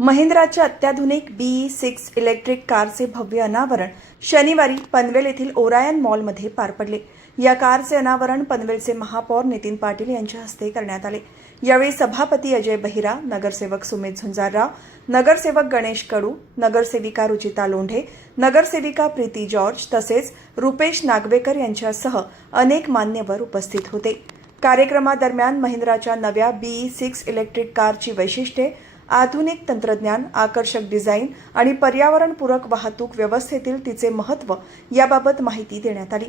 महिंद्राच्या अत्याधुनिक BE6 electric कारचे भव्य अनावरण शनिवारी पनवेल येथील ओरायन मॉलमध्ये पार पडले। या कारचे अनावरण पनवेलचे महापौर नितीन पाटील यांच्या हस्ते करण्यात आले। यावेळी सभापती अजय बहिरा, नगरसेवक सुमित झुंजारराव, नगरसेवक गणेश कडू, नगरसेविका रुचिता लोंढे, नगरसेविका प्रीती जॉर्ज तसेच रुपेश नागवेकर यांच्यासह अनेक मान्यवर उपस्थित होते। कार्यक्रमादरम्यान महिंद्राच्या नव्या BE6 इलेक्ट्रिक कारची वैशिष्ट्ये, आधुनिक तंत्रज्ञान, आकर्षक डिझाईन आणि पर्यावरणपूरक वाहतूक व्यवस्थेतील तिचे महत्त्व याबाबत माहिती देण्यात आली।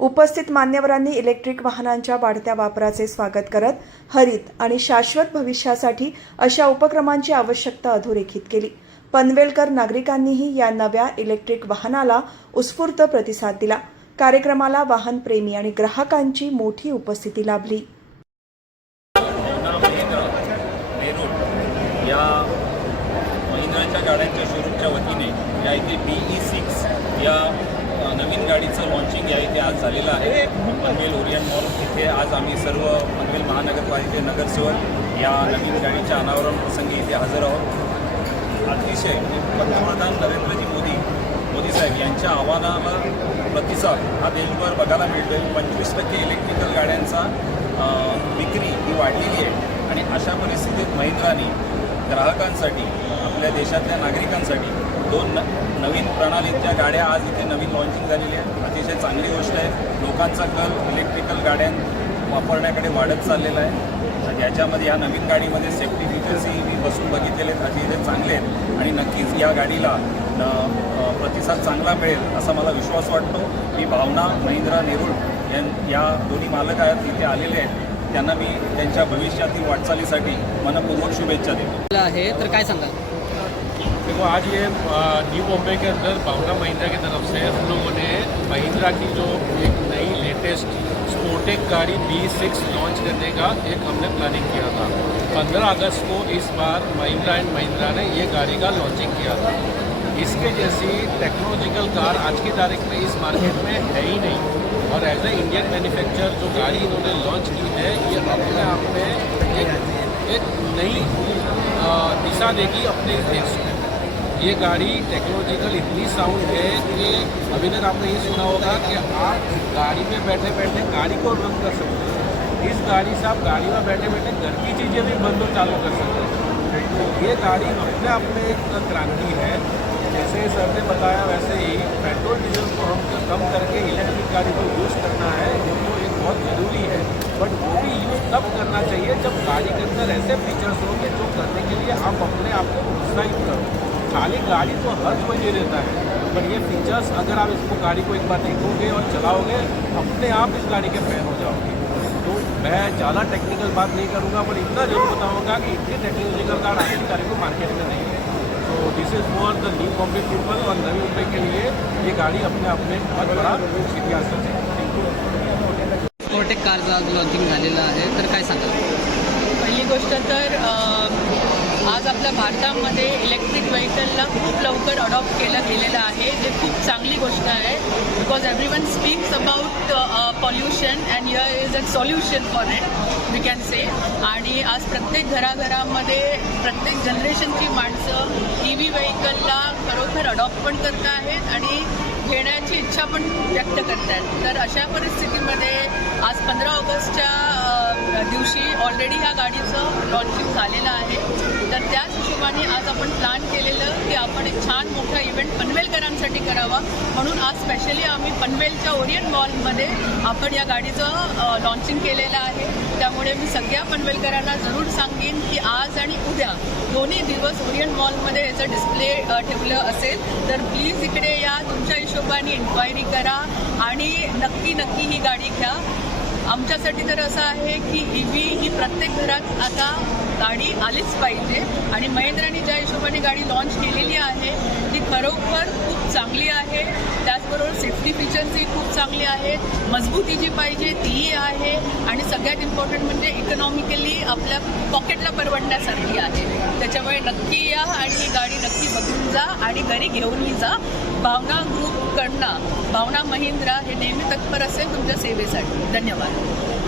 उपस्थित मान्यवरांनी इलेक्ट्रिक वाहनांच्या वाढत्या वापराचे स्वागत करत हरित आणि शाश्वत भविष्यासाठी अशा उपक्रमांची आवश्यकता अधोरेखित केली। पनवेलकर नागरिकांनीही या नव्या इलेक्ट्रिक वाहनाला उत्स्फूर्त प्रतिसाद दिला। कार्यक्रमाला वाहन प्रेमी आणि ग्राहकांची मोठी उपस्थिती लाभली। या महिंद्राच्या गाड्यांच्या शोरूमच्या वतीने या इथे BE6 या नवीन गाडीचं लॉन्चिंग या इथे आज झालेलं आहे। पनवेल ओरियन मॉल इथे आज आम्ही सर्व पनवेल महानगरपालिके नगरसेवक या नवीन गाडीच्या अनावरण प्रसंगी इथे हजर आहोत। अतिशय पंतप्रधान नरेंद्रजी मोदी साहेब यांच्या आव्हानाला प्रतिसाद हा देशभर बघायला मिळतोय। 25% इलेक्ट्रिकल गाड्यांचा विक्री ही वाढलेली आहे आणि अशा परिस्थितीत महिंद्राने ग्राहकांसाठी, आपल्या देशातल्या नागरिकांसाठी दोन नवीन प्रणालीच्या गाड्या आज इथे नवीन लॉन्चिंग झालेली आहे। अतिशय चांगली गोष्ट आहे। लोकांचा कल इलेक्ट्रिकल गाड्यां वापरण्याकडे वाढत चाललेला आहे। याच्यामध्ये या नवीन गाडीमध्ये सेफ्टी फीचर्सही मी बसून बघितलेले आहेत, अतिशय चांगले आहेत आणि नक्कीच या गाडीला प्रतिसाद चांगला मिळेल असा मला विश्वास वाटतो। मी भावना, महिंद्रा, नेरूळ या दोन्ही मालक आहेत इथे आलेले आहेत, त्यांना मी त्यांच्या भविष्यातील वाटचालीसाठी मनपूर्वक शुभेच्छा देतो। आहे तर काय सांगाल? देखो, आज ये न्यू बॉम्बे के अंदर भावना महिंद्रा की तरफ से हम लोगों ने महिंद्रा की जो एक नई लेटेस्ट स्पोर्टेक गाड़ी BE6 लॉन्च करने का एक हमने प्लानिंग किया था। 15 अगस्त को इस बार महिंद्रा एंड महिंद्रा ने ये गाड़ी का लॉन्चिंग किया था। इसके जैसी टेक्नोलॉजिकल कार आज की तारीख में इस मार्केट में है ही नहीं और एज ए इंडियन मैन्युफैक्चरर जो गाड़ी इन्होंने लॉन्च की है ये अपने आप में एक नई दिशा देगी अपने इस देश को। ये गाड़ी टेक्नोलॉजिकल इतनी साउंड है कि अभी तक आपने ये सुना होगा कि आप गाड़ी में बैठे बैठे गाड़ी को रन कर सकते हैं। इस गाड़ी से आप गाड़ी में बैठे बैठे घर की चीज़ें भी बंद और चालू कर सकते हैं। तो ये गाड़ी अपने आप में एक क्रांति है। जैसे सर ने बताया वैसे ही पेट्रोल डीजल को हम कम करके इलेक्ट्रिक गाड़ी को यूज़ करना है, वो तो एक बहुत ज़रूरी है। बट वो भी यूज़ तब करना चाहिए जब गाड़ी के अंदर ऐसे फीचर्स होंगे जो करने के लिए आप अपने आप को प्रोत्साहित करो। खाली गाड़ी तो हर कोई ले लेता है, पर ये फीचर्स अगर आप इसको गाड़ी को एक बार देखोगे और चलाओगे अपने आप इस गाड़ी के फैन हो जाओगे। तो मैं ज़्यादा टेक्निकल बात नहीं करूँगा, पर इतना जरूर बताऊँगा कि इतनी टेक्नोलॉजिकल कार आज की तारीख को मार्केट में नहीं है। तो this is for the new Bombay people और नवी मुंबई के लिए ये गाड़ी अपने आप में बहुत बड़ा इतिहास है। Thank you. स्पोर्टेक कारचं आज लॉन्चिंग झालेलं आहे तर काय सांगाल? पहिली गोष्ट तर आज आपल्या भारतामध्ये इलेक्ट्रिक व्हेकलला खूप लवकर अडॉप्ट केलं गेलेलं आहे, जे खूप चांगली गोष्ट आहे। Because everyone speaks about pollution and here is a solution for it we can say. आणि आज प्रत्येक घराघरामध्ये प्रत्येक जनरेशनची माणसं EV व्हेकलला खरोखर अडॉप्ट पण करत आहेत आणि घेण्याची इच्छा पण व्यक्त करत आहेत। तर अशा परिस्थितीमध्ये आज 15 ऑगस्टच्या दिवशी ऑलरेडी ह्या गाडीचं लॉन्चिंग झालेलं आहे। तर त्याच हिशोबाने आज आपण प्लॅन केलेलं की आपण एक छान मोठा इव्हेंट पनवेलकरांसाठी करावा, म्हणून आज स्पेशली आम्ही पनवेलच्या ओरियन मॉलमध्ये आपण या गाडीचं लॉन्चिंग केलेलं आहे। त्यामुळे मी सगळ्या पनवेलकरांना जरूर सांगेन की आज आणि उद्या दोन्ही दिवस ओरियन मॉलमध्ये याचं डिस्प्ले ठेवलं असेल, तर प्लीज इकडे या, तुमच्या हिशोबाने इन्क्वायरी करा आणि नक्की ही गाडी घ्या। आमच्यासाठी तर असं आहे की EV ही प्रत्येक घरात आता गाडी आलीच पाहिजे आणि महिंद्राने ज्या हिशोबाने गाडी लॉन्च केलेली आहे ती खरोखर खूप चांगली आहे। त्याचबरोबर सेफ्टी फीचर्सही खूप चांगली आहेत, मजबूती जी पाहिजे तीही आहे आणि सगळ्यात इम्पॉर्टंट म्हणजे इकॉनॉमिकली आपल्या पॉकेटला परवडण्यासारखी आहे। त्याच्यामुळे नक्की या आणि ही गाडी नक्की बघून जा आणि घरी घेऊनही जा। भावना ग्रुपकडनं भावना महिंद्रा हे नेहमी तत्पर असेल तुमच्या सेवेसाठी। धन्यवाद।